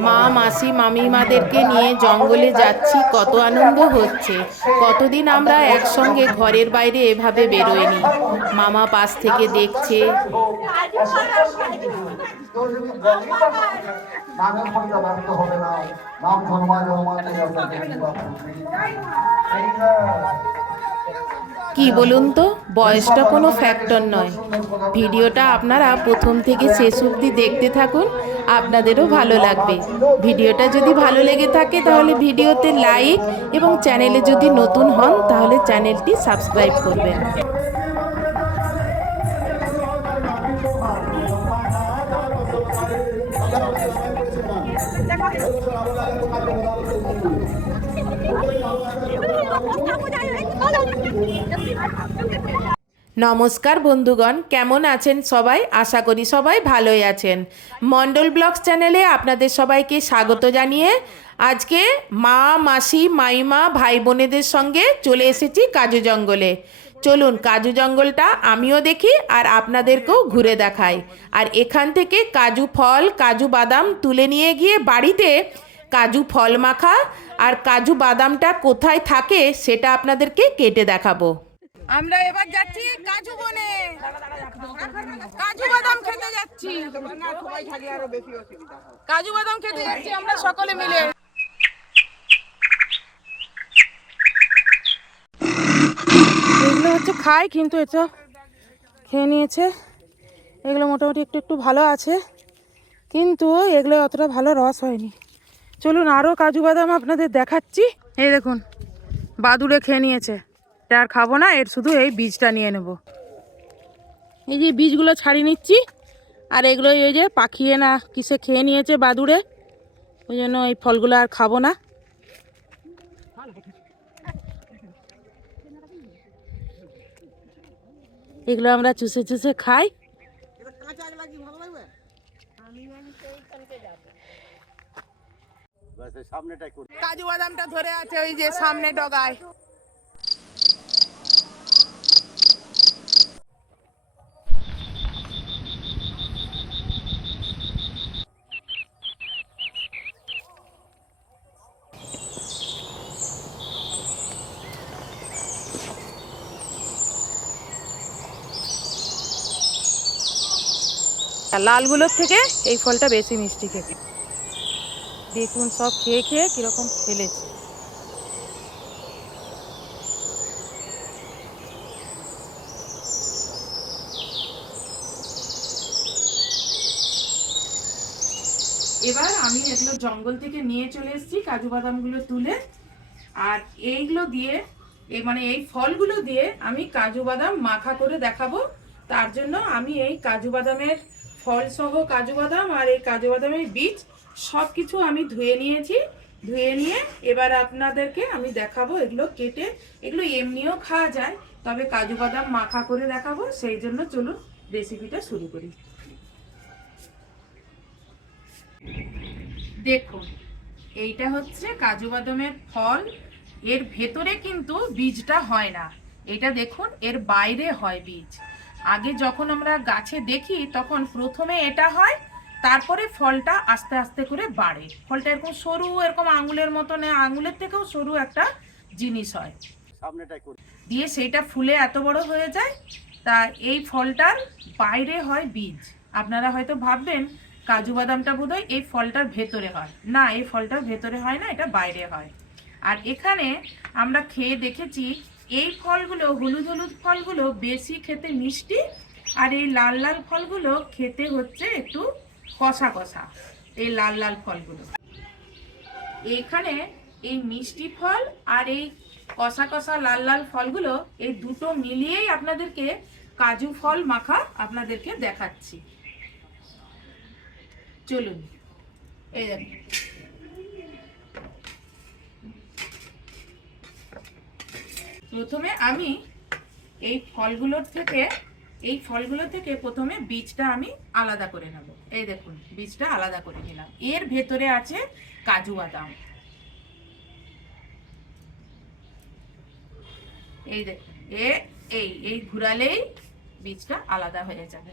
মা মাসি মামিমাদেরকে নিয়ে জঙ্গলে যাচ্ছি কত আনন্দ হচ্ছে কতদিন আমরা একসঙ্গে ঘরের বাইরে এভাবে বেরোয়নি মামা পাশ থেকে দেখছে হবে না কি বলুন তো? বয়সটা কোনো ফ্যাক্টর নয়। ভিডিওটা আপনারা প্রথম থেকে শেষ অবধি দেখতে থাকুন, আপনাদেরও ভালো লাগবে। ভিডিওটা যদি ভালো লেগে থাকে তাহলে ভিডিওতে লাইক এবং চ্যানেলে যদি নতুন হন তাহলে চ্যানেলটি সাবস্ক্রাইব করবেন। নমস্কার বন্ধুগণ, কেমন আছেন সবাই? আশা করি সবাই ভালোই আছেন। মন্ডল ব্লগস চ্যানেলে আপনাদের সবাইকে স্বাগত জানিয়ে আজকে মা, মাসি, মাইমা ভাই বোনেদের সঙ্গে চলে এসেছি কাজু জঙ্গলে। চলুন কাজু জঙ্গলটা আমিও দেখি আর আপনাদেরকেও ঘুরে দেখাই। আর এখান থেকে কাজু ফল, কাজু বাদাম তুলে নিয়ে গিয়ে বাড়িতে কাজু ফল মাখা আর কাজু বাদামটা কোথায় থাকে সেটা আপনাদেরকে কেটে দেখাবো। আমরা এবার যাচ্ছি কাজু বনে। কাজু বাদাম খেতে যাচ্ছি। কাজু বাদাম খেতে যাচ্ছি আমরা সকলে মিলে। এগুলো হচ্ছে খাই কিন্তু এটা খেয়ে নিয়েছে। এগুলো মোটামুটি একটু একটু ভালো আছে, কিন্তু এগুলো অতটা ভালো রস হয়নি। চলুন আরও কাজু বাদাম আপনাদের দেখাচ্ছি। এই দেখুন, বাদুড়ে খেয়ে নিয়েছে। এটা আর খাব না, এর শুধু এই বীজটা নিয়ে নেব। এই যে বীজগুলো ছাড়িয়ে নিচ্ছি, আর এগুলো এই যে পাখিয়ে না কিসে খেয়ে নিয়েছে বাদুড়ে, ওই জন্য এই ফলগুলো আর খাব না। এগুলো আমরা চুষে চুষে খাই। কাজু বাদামটা ধরে আছে ওই যে সামনে ডগায়। লালগুলোর থেকে এই ফলটা বেশি মিষ্টি খেতে। দেখুন সব খেয়ে খেয়ে কীরকম ফেলেছে। এবার আমি এগুলো জঙ্গল থেকে নিয়ে চলে এসেছি কাজু বাদামগুলো তুলে। আর এইগুলো দিয়ে এই মানে এই ফলগুলো দিয়ে আমি কাজু বাদাম মাখা করে দেখাবো। তার জন্য আমি এই কাজু বাদামের ফল সহ কাজু বাদাম আর এই কাজু বাদামের বীজ সব কিছু আমি ধুয়ে নিয়েছি। ধুয়ে নিয়ে এবার আপনাদেরকে আমি দেখাবো এগুলো কেটে। এগুলো এমনিও খাওয়া যায়, তবে কাজু বাদাম মাখা করে দেখাবো। সেই জন্য চলুন রেসিপিটা শুরু করি। দেখুন, এইটা হচ্ছে কাজু বাদামের ফল। এর ভেতরে কিন্তু বীজটা হয় না। এটা দেখুন, এর বাইরে হয় বীজ। আগে যখন আমরা গাছে দেখি তখন প্রথমে এটা হয় তারপরে ফলটা আস্তে আস্তে করে বাড়ে। ফলটা এরকম সরু এরকম আঙুলের মতন আঙুলের থেকেও সরু একটা জিনিস হয়। দিয়ে সেইটা ফুলে এত বড় হয়ে যায় তা এই ফলটার বাইরে হয় বীজ। আপনারা হয়তো ভাববেন কাজু বাদামটা বোধহয় এই ফলটার ভেতরে হয়। না এই ফলটার ভেতরে হয় না এটা বাইরে হয়। আর এখানে আমরা খেয়ে দেখেছি এই ফলগুলো, হলুদ হলুদ ফলগুলো বেশি খেতে মিষ্টি আর এই লাল লাল ফলগুলো খেতে হচ্ছে একটু কষা কষা, এই লাল লাল ফলগুলো। এখানে এই মিষ্টি ফল আর এই কষা কষা লাল লাল ফলগুলো, এই দুটো মিলিয়েই আপনাদেরকে কাজু ফল মাখা আপনাদেরকে দেখাচ্ছি। চলুন, এই দেখুন। প্রথমে আমি এই ফলগুলোর থেকে, এই ফলগুলো থেকে প্রথমে বীজটা আমি আলাদা করে নেব। এই দেখুন, বীজটা আলাদা করে নিলাম। এর ভেতরে আছে কাজু বাদাম। এই দেখুন, এ, এই এই ঘুরালেই বীজটা আলাদা হয়ে যাবে।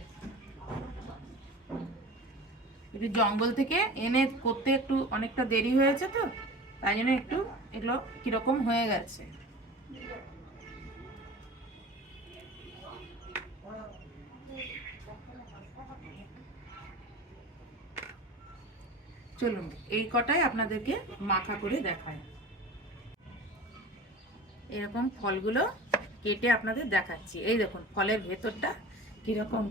একটু জঙ্গল থেকে এনে করতে একটু অনেকটা দেরি হয়েছে তো, তাই জন্য একটু এগুলো কীরকম হয়ে গেছে। চলুন, এই কটাই আপনাদেরকে মাখা করে দেখায় এরকম ফলগুলো কেটে আপনাদের দেখাচ্ছি। এই দেখুন, ফলের ভেতরটা কীরকম।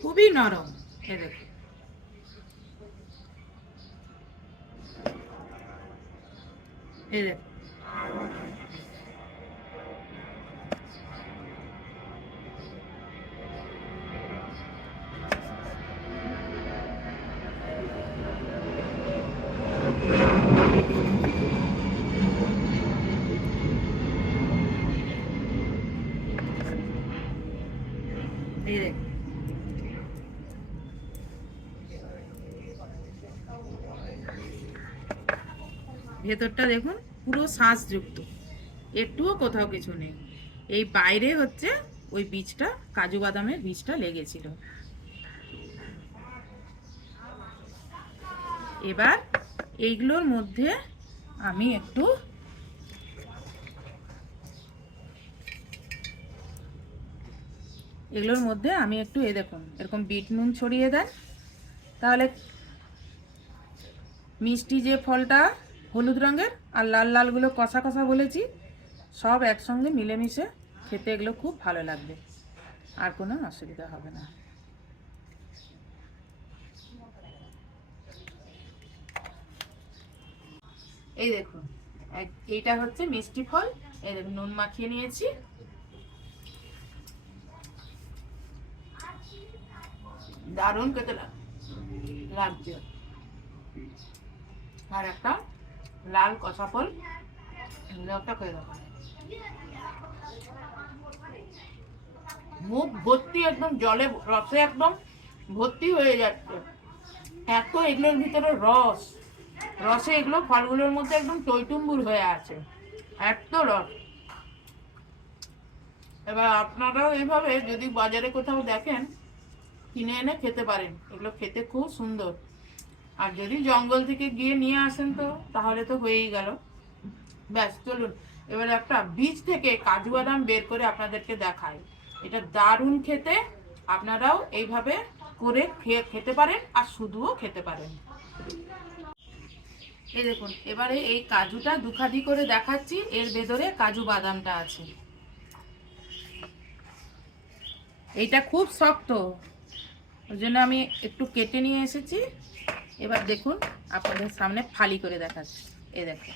খুবই নরম এই দেখুন। এই দেখুন দেখুন ভেতরটা দেখুন, পুরো শ্বাসযুক্ত। একটুও কোথাও কিছু নেই। এই বাইরে হচ্ছে ওই বীজটা, কাজু বাদামের বীজটা লেগেছিল। এবার এইগুলোর মধ্যে আমি একটু এগুলোর মধ্যে আমি একটু এ দেখুন, এরকম বিট নুন ছড়িয়ে দেন তাহলে মিষ্টি যে ফলটা হলুদ রঙের আর লাল লালগুলো কষা কষা বলেছি, সব একসঙ্গে মিলেমিশে খেতে এগুলো খুব ভালো লাগবে। আর কোনো অসুবিধা হবে না। এই দেখুন এইটা হচ্ছে মিষ্টি ফল। এই দেখুন, নুন মাখিয়ে নিয়েছি। দারুণ খেতে লাগ- লাগছে। আর একটা লাল কষা ফল একটা খেয়ে দেখো। মুখ ভর্তি একদম, জলে রসে একদম ভর্তি হয়ে যাচ্ছে। এত এগুলোর ভিতরে রস। রসে এগুলো ফলগুলোর মধ্যে একদম টইটুম্বুর হয়ে আছে। এত রস। এবার আপনারাও এইভাবে যদি বাজারে কোথাও দেখেন কিনে এনে খেতে পারেন। এগুলো খেতে খুব সুন্দর। আর যদি জঙ্গল থেকে গিয়ে নিয়ে আসেন তো, তাহলে তো হয়েই গেল। ব্যাস, চলুন। এবার একটা বীজ থেকে কাজু বাদাম বের করে আপনাদেরকে দেখাই। এটা দারুণ খেতে। আপনারাও এইভাবে করে খেয়ে খেতে পারেন আর শুধুও খেতে পারেন। এই দেখুন, এবারে এই কাজুটা দুখাদি করে দেখাচ্ছি। এর ভেতরে কাজু বাদামটা আছে। এইটা খুব শক্ত। ওই জন্য আমি একটু কেটে নিয়ে এসেছি। এবার দেখুন, আপনাদের সামনে ফালি করে দেখাচ্ছি। এই দেখো,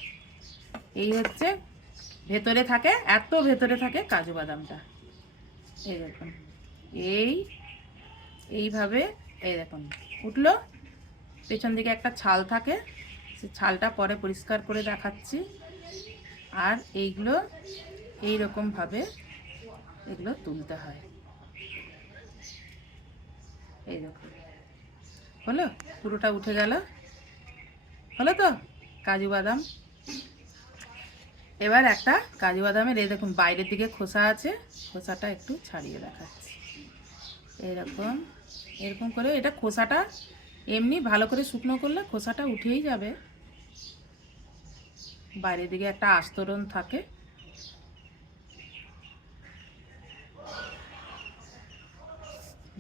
এই হচ্ছে ভেতরে থাকে, এত ভেতরে থাকে কাজু বাদামটা। এই দেখুন, এই, এইভাবে, এই দেখুন, উঠল। পেছন দিকে একটা ছাল থাকে, সে ছালটা পরে পরিষ্কার করে দেখাচ্ছি। আর এইগুলো এই রকমভাবে এগুলো তুলতে হয়। এই দেখুন হলো? পুরোটা উঠে গেল। হলো তো? কাজু বাদাম। এবার একটা কাজু বাদামের, এই দেখুন, বাইরের দিকে খোসা আছে। খোসাটা একটু ছাড়িয়ে দেখাচ্ছি। এরকম এরকম করে এটা খোসাটা এমনি ভালো করে শুকনো করলে খোসাটা উঠেই যাবে। বাইরের দিকে একটা আস্তরণ থাকে।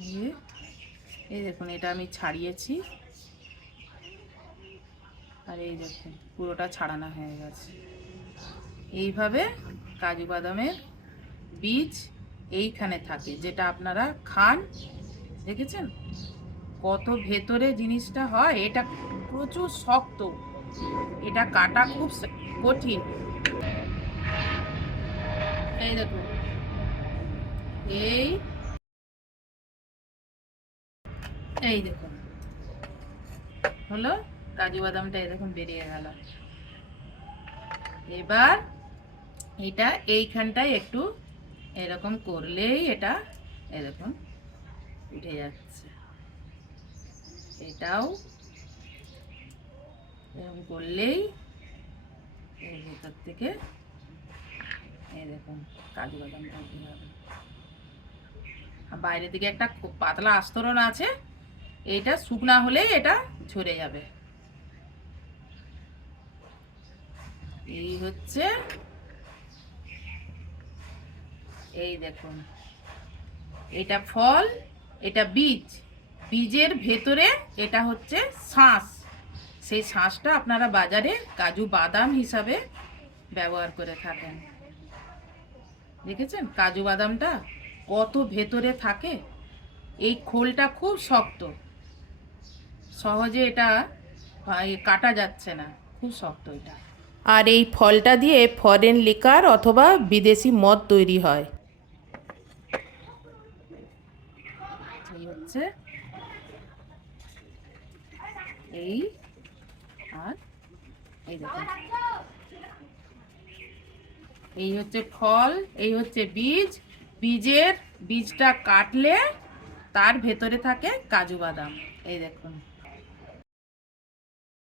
এই এই দেখুন, এটা আমি ছাড়িয়েছি। আর এই দেখুন, পুরোটা ছাড়ানো হয়ে গেছে। এইভাবে কাজু বাদামের বীজ এইখানে থাকে, যেটা আপনারা খান। দেখেছেন? কত ভেতরে জিনিসটা হয়, এটা প্রচুর শক্ত। এটা কাটা খুব কঠিন। এই দেখুন, এই এই দেখুন। হলো কাজু বাদামটা এরকম বেরিয়ে গেল। এবার এটা এইখানটায় একটু এরকম করলেই এটা এরকম উঠে যাচ্ছে। এটাও এরকম করলেই এর ভেতর থেকে এই দেখুন কাজু বাদামটা উঠে যাবে। আর বাইরের দিকে একটা পাতলা আস্তরণ আছে। এইটা শুকনা হলেই এটা ঝরে যাবে। এই হচ্ছে এই দেখুন। এটা ফল, এটা বীজ। বীজের ভেতরে এটা হচ্ছে শাঁস। সেই শাঁসটা আপনারা বাজারে কাজু বাদাম হিসাবে ব্যবহার করে থাকেন। দেখেছেন কাজু বাদামটা কত ভেতরে থাকে? এই খোলটা খুব শক্ত। সহজে এটা কাটা যাচ্ছে না। খুব শক্ত এটা। আর এই ফলটা দিয়ে ফরেন লিকার অথবা বিদেশি মদ তৈরি হয়। এই হচ্ছে। এই আর এই দেখুন। এই হচ্ছে ফল এই হচ্ছে বীজ। বীজের বীজটা কাটলে তার ভেতরে থাকে কাজু বাদাম। এই দেখুন।